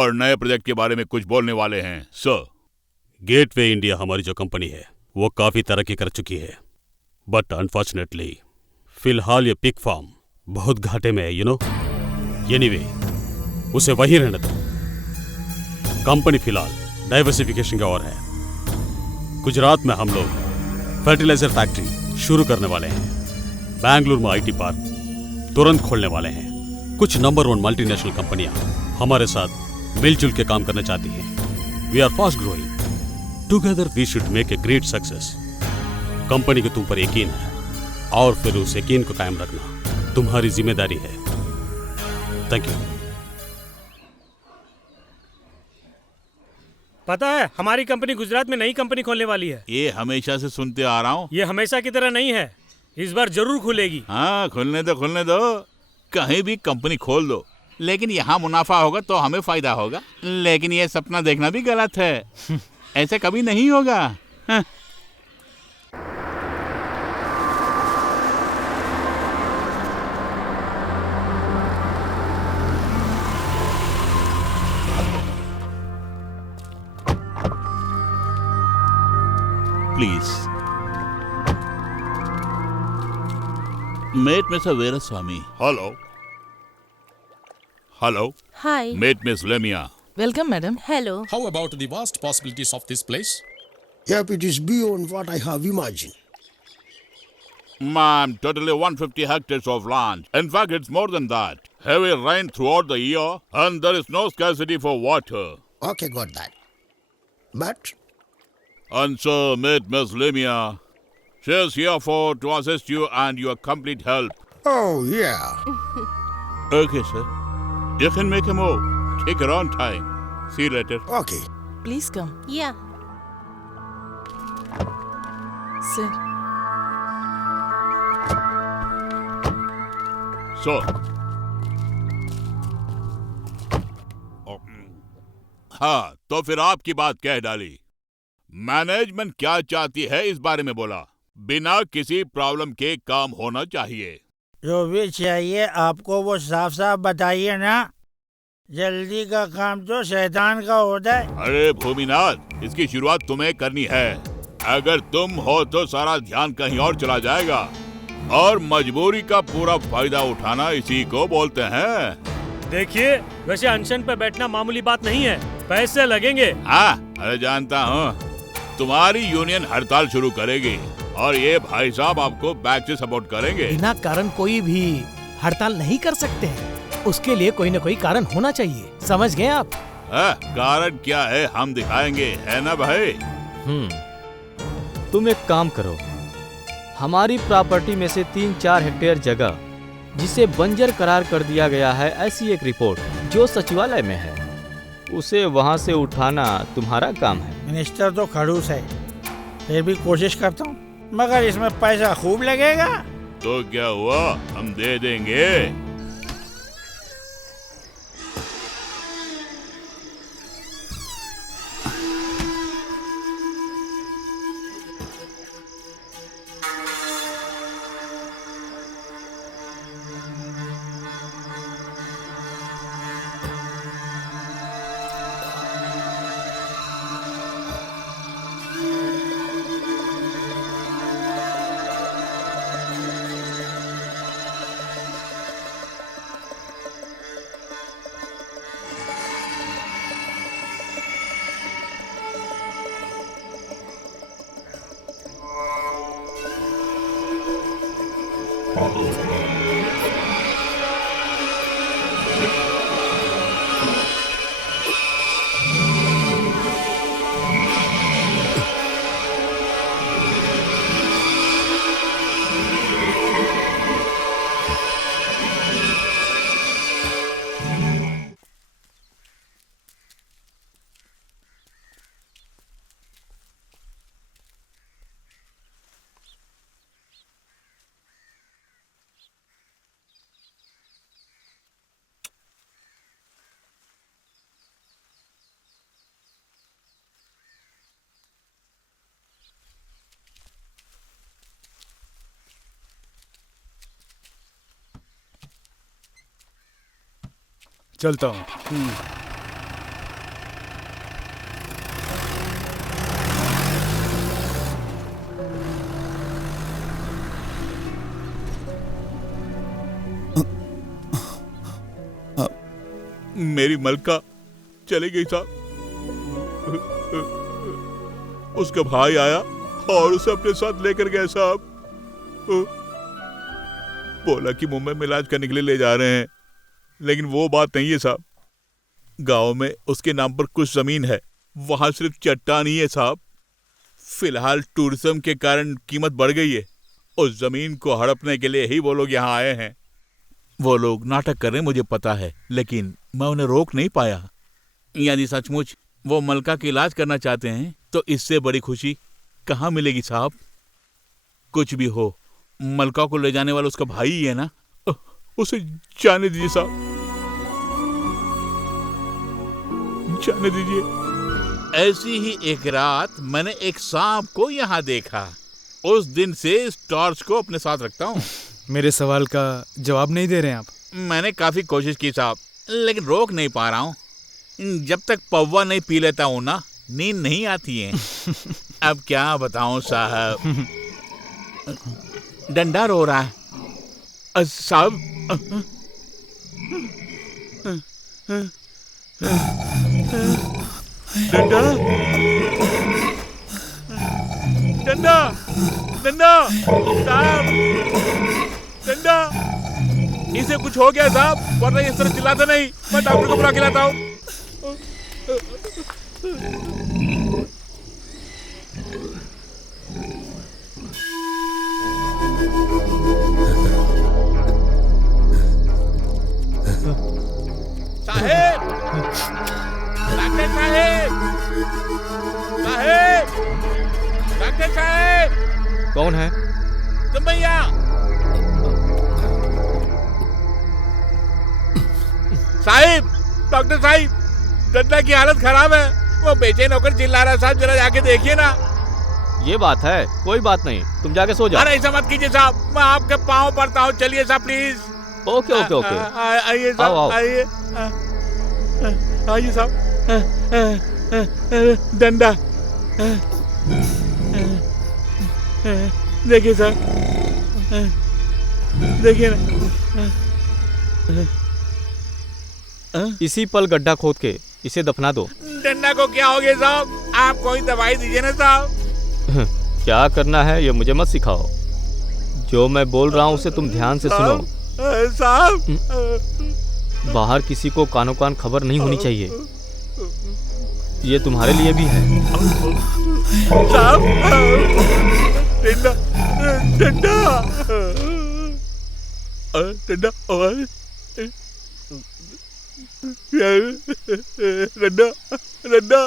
और नए प्रोजेक्ट के बारे में कुछ बोलने वाले हैं सर। गेटवे इंडिया हमारी जो कंपनी है वो काफी तरक्की कर चुकी है, बट अनफॉर्चुनेटली फिलहाल ये पिग फार्म बहुत घाटे में है, यू नो। एनीवे, उसे वहीं रहने दो। कंपनी फिलहाल डाइवर्सिफिकेशन की ओर है। गुजरात में हम लोग फर्टिलाइजर फैक्ट्री शुरू करने वाले हैं। बैंगलोर में आईटी पार्क तुरंत खोलने वाले हैं। कुछ नंबर 1 मल्टीनेशनल कंपनियां हमारे साथ मिलजुल के काम करना चाहती हैं। We are fast growing together. We should make a great success. Company को तुम पर यकीन है और फिर उस यकीन को कायम रखना तुम्हारी जिम्मेदारी है। Thank you. पता है, हमारी कंपनी गुजरात में नई कंपनी खोलने वाली है। ये हमेशा से सुनते आ रहा हूँ। ये हमेशा की तरह नहीं है, इस बार जरूर खुलेगी। हाँ, खुलने दो। कहीं भी कंपनी खोल दो, लेकिन यहाँ मुनाफा होगा तो हमें फायदा होगा। लेकिन ये सपना देखना भी गलत है। ऐसे कभी नहीं होगा। हाँ। Please. Meet Mr. Veeraswamy. Hello. Hi. Meet Miss Lemia. Welcome, madam. Hello. How about the vast possibilities of this place? Yep, it is beyond what I have imagined. Ma'am, totally 150 hectares of land. In fact, it's more than that. Heavy rain throughout the year, and there is no scarcity for water. Okay, got that. But And so, meet Miss Lemia. She is here to assist you and your complete help. oh yeah. Okay, sir. You can make a move. Take your own time. See you later. Okay. Please come. Yeah. Sir. So. हाँ, तो फिर आपकी बात कह डाली। Management क्या चाहती है इस बारे में बोला। बिना किसी प्रॉब्लम के काम होना चाहिए। जो भी चाहिए आपको वो साफ साफ बताइए ना। जल्दी का काम तो शैतान का होता है। अरे भूमिनाथ, इसकी शुरुआत तुम्हें करनी है। अगर तुम हो तो सारा ध्यान कहीं और चला जाएगा, और मजबूरी का पूरा फायदा उठाना इसी को बोलते हैं। देखिए, वैसे अनशन पे बैठना मामूली बात नहीं है, पैसे लगेंगे। हाँ, अरे जानता हूँ। तुम्हारी यूनियन हड़ताल शुरू करेगी और ये भाई साहब आपको बैक से सपोर्ट करेंगे। बिना कारण कोई भी हड़ताल नहीं कर सकते हैं, उसके लिए कोई न कोई कारण होना चाहिए। समझ गए आप? कारण क्या है हम दिखाएंगे, है ना भाई? तुम एक काम करो, हमारी प्रॉपर्टी में से 3-4 हेक्टेयर जगह जिसे बंजर करार कर दिया गया है, ऐसी एक रिपोर्ट जो सचिवालय में है, उसे वहां से उठाना तुम्हारा काम है। मिनिस्टर तो खड़ूस है, फिर भी कोशिश करता हूँ, मगर इसमें पैसा खूब लगेगा। तो क्या हुआ, हम दे देंगे। चलता हूँ। मेरी मलका चली गई साहब। उसका भाई आया और उसे अपने साथ लेकर गया साहब। बोला कि मुंबई में इलाज करने के लिए ले जा रहे हैं, लेकिन वो बात नहीं है साहब। गांव में उसके नाम पर कुछ जमीन है, वहां सिर्फ चट्टान ही है साहब। फिलहाल टूरिज्म के कारण कीमत बढ़ गई है। उस जमीन को हड़पने के लिए ही वो लोग यहाँ आए हैं। वो लोग नाटक कर रहे हैं मुझे पता है, लेकिन मैं उन्हें रोक नहीं पाया। यानी सचमुच वो मलका का इलाज करना चाहते हैं तो इससे बड़ी खुशी कहाँ मिलेगी साहब। कुछ भी हो, मलका को ले जाने वाला उसका भाई ही है ना, उसे जाने दीजिए साहब, जाने दीजिए। ऐसी ही एक रात मैंने एक सांप को यहाँ देखा। उस दिन से इस टॉर्च को अपने साथ रखता हूँ। मेरे सवाल का जवाब नहीं दे रहे हैं आप। मैंने काफी कोशिश की साहब, लेकिन रोक नहीं पा रहा हूँ। जब तक पौवा नहीं पी लेता हूँ ना, नींद नहीं आती है। अब क्या बताऊँ साहब, डंडा रो रहा है साहब। डंडा डंडा डंडा साहब, डंडा। इसे कुछ हो गया साहब, वरना इस तरह चिल्लाता नहीं। मैं डॉक्टर को बुला के लाता हूँ। साहेब, डॉक्टर साहेब, साहेब, डॉक्टर साहेब। कौन है? तुम भैया। साहिब, डॉक्टर साहिब, डंडा की हालत खराब है। वो बेचैन होकर चिल्ला रहा है साहब, जरा जाके देखिए ना। ये बात है, कोई बात नहीं, तुम जाके सो जाओ। अरे ऐसा मत कीजिए साहब, मैं आपके पाँव पड़ता हूँ। चलिए साहब प्लीज। ओके ओके ओके, आइए साहब, आइए आइए साहब। डंडा देखिए साहब, देखिए ना। इसी पल गड्ढा खोद के इसे दफना दो। डंडा को क्या हो गया साहब? आप कोई दवाई दीजिए ना साहब। क्या करना है ये मुझे मत सिखाओ। जो मैं बोल रहा हूँ उसे तुम ध्यान से सुनो। साहब, बाहर किसी को कानो कान खबर नहीं होनी चाहिए। ये तुम्हारे लिए भी है। साहब, डंडा डंडा डंडा डंडा डंडा।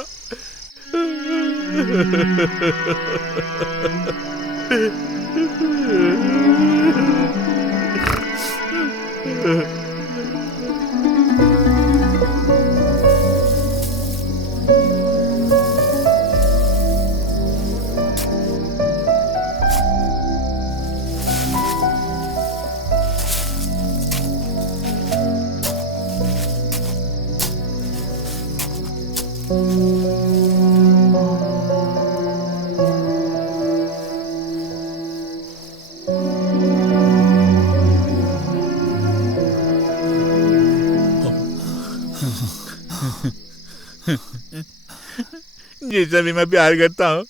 जिससे भी मैं प्यार करता हूँ,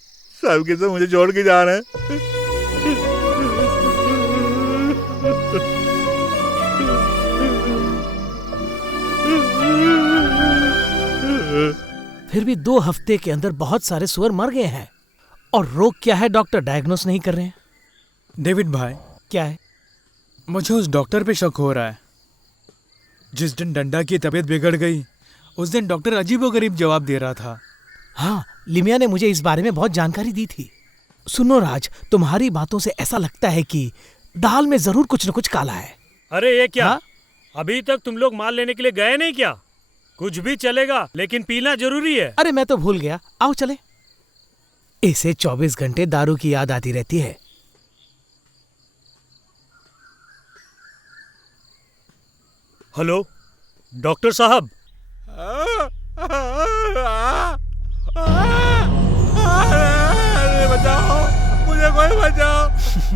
सबके सब मुझे छोड़ के जा रहे हैं। फिर भी 2 हफ्ते के अंदर बहुत सारे सुअर मर गए हैं। और रोग क्या है डॉक्टर डायग्नोस नहीं कर रहे हैं। डेविड भाई, क्या है? मुझे उस डॉक्टर पे शक हो रहा है। जिस दिन डंडा की तबीयत बिगड़ गई, उस दिन डॉक्टर अजीबोगरीब जवाब दे रहा था। हाँ, लिमिया ने मुझे इस बारे में बहुत जानकारी दी थी। सुनो राज, तुम्हारी बातों से ऐसा लगता है कि दाल में जरूर कुछ न कुछ काला है। अरे ये क्या? हाँ? अभी तक तुम लोग माल लेने के लिए गए नहीं क्या? कुछ भी चलेगा, लेकिन पीना जरूरी है। अरे मैं तो भूल गया, आओ चले। इसे 24 घंटे दारू की याद आती रहती है। हेलो डॉक्टर साहब। बचाओ, मुझे कोई बचाओ।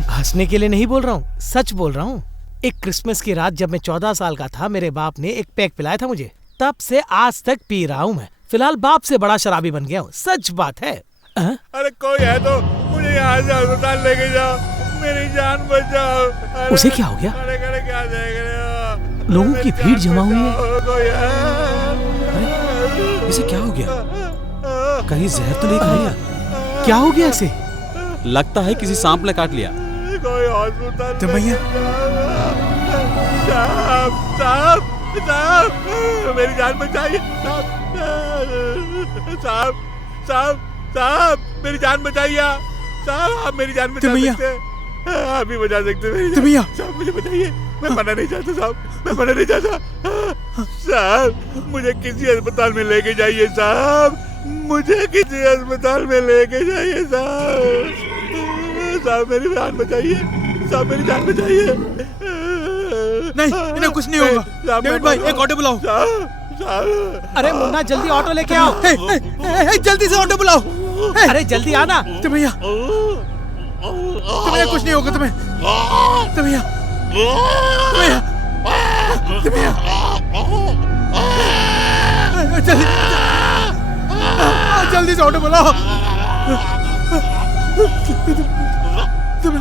हंसने के लिए नहीं बोल रहा हूँ, सच बोल रहा हूँ। एक क्रिसमस की रात जब मैं 14 साल का था, मेरे बाप ने एक पैक पिलाया था मुझे। तब से आज तक पी रहा हूँ मैं। फिलहाल बाप से बड़ा शराबी बन गया हूँ, सच बात है। अरे कोई है तो मुझे यहाँ से अस्पताल लेके जाओ, मेरी जान बचाओ। अरे उसे क्या हो गया? अरे क्या देख रहे हो? लोगों की भीड़ जमा हुई है। कोई है? अरे इसे क्या हो गया? कहीं जहर तो नहीं खा लिया? क्या हो गया इसे? लगता है किसी सांप ने काट लिया। कोई हॉस्पिटल तो भैया साहब मेरी जान बचाइए साहब मेरी जान बचाइए साहब, आप मेरी जान बचा सकते हैं, आप भी बचा सकते हैं मेरी भैया साहब, मुझे बताइए, मैं मरना नहीं चाहता साहब, मैं मरना नहीं चाहता साहब, मुझे किसी अस्पताल में लेके जाइए साहब, मुझे किसी अस्पताल में लेके जाइए साहब, साहब मेरी जान बचाइए साहब, मेरी जान बचाइए। नहीं, इन्हें कुछ नहीं होगा। डेविड भाई एक ऑटो बुलाओ। अरे मुन्ना जल्दी ऑटो लेके आओ। जल्दी से ऑटो बुलाओ। अरे जल्दी आना। तो भैया कुछ नहीं होगा तुम्हें। तो भैया जल्दी से ऑटो बुलाओ। तुम